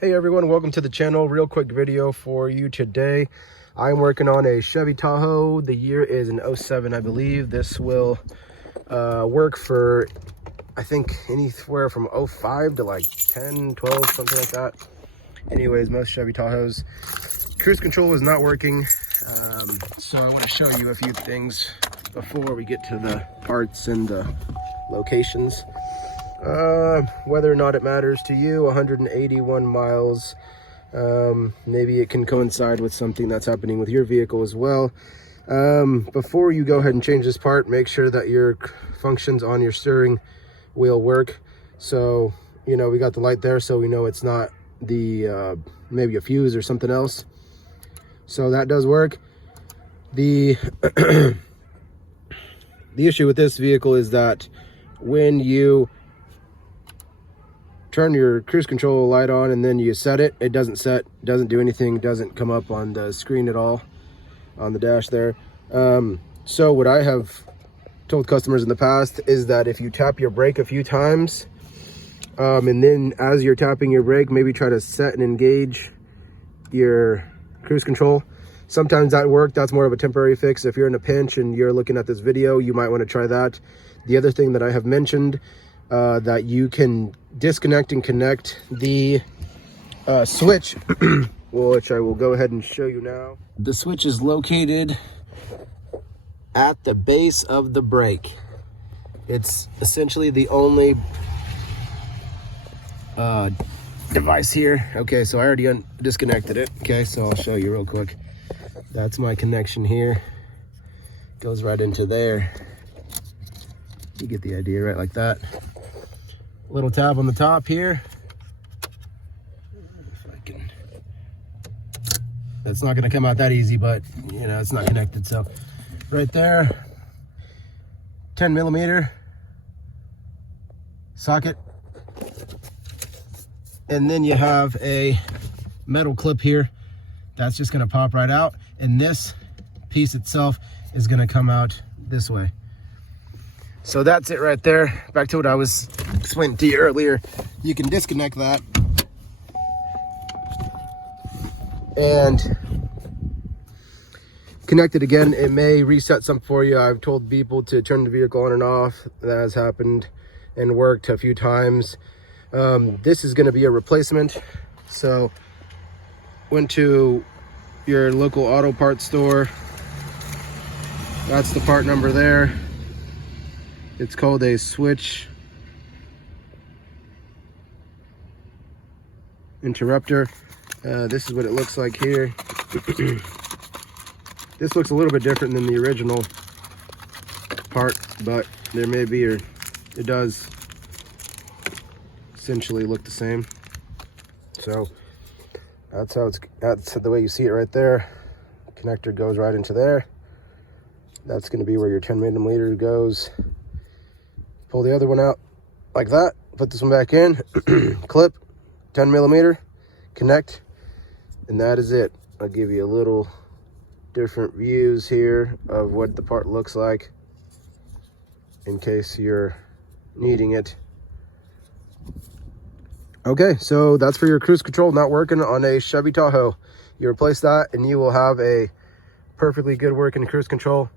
Hey everyone, welcome to the channel. Real quick video for you today. I'm working on a Chevy Tahoe. The year is an 07, I believe. This will work for, I think, anywhere from 05 to like 10, 12, something like that. Anyways, most Chevy Tahoes. Cruise control is not working. So I want to show you a few things before we get to the parts and the locations. Whether or not it matters to you, 181 miles. Maybe it can coincide with something that's happening with your vehicle as well. Before you go ahead and change this part, make sure that your functions on your steering wheel work. So, you know, we got the light there, so we know it's not the, maybe a fuse or something else. So that does work. The, the issue with this vehicle is that when you turn your cruise control light on and then you set it, it doesn't set, doesn't do anything, doesn't come up on the screen at all on the dash there. So what I have told customers in the past is that if you tap your brake a few times, and then as you're tapping your brake, maybe try to set and engage your cruise control. Sometimes that works. That's more of a temporary fix. If you're in a pinch and you're looking at this video, you might want to try that. The other thing that I have mentioned, that you can disconnect and connect the switch, which I will go ahead and show you now. The switch is located at the base of the brake. It's essentially the only device here. Okay, so I already disconnected it. Okay, so I'll show you real quick. That's my connection here. Goes right into there. You get the idea, right? Like that. Little tab on the top here. If I can, it's not going to come out that easy, but you know, it's not connected. So right there, 10 millimeter socket. And then you have a metal clip here. That's just going to pop right out. And this piece itself is going to come out this way. So that's it right there. Back to what I was explaining to you earlier. You can disconnect that and connect it again. It may reset something for you. I've told people to turn the vehicle on and off. That has happened and worked a few times. This is going to be a replacement. So went to your local auto parts store. That's the part number there. It's called a switch interrupter. This is what it looks like here. This looks a little bit different than the original part, but there may be, or it does essentially look the same. So that's the way you see it right there. Connector goes right into there. That's going to be where your 10 millimeter goes. Pull the other one out like that, put this one back in, clip, 10 millimeter, connect, and that is it. I'll give you a little different views here of what the part looks like in case you're needing it. Okay, so that's for your cruise control not working on a Chevy Tahoe. You replace that and you will have a perfectly good working cruise control.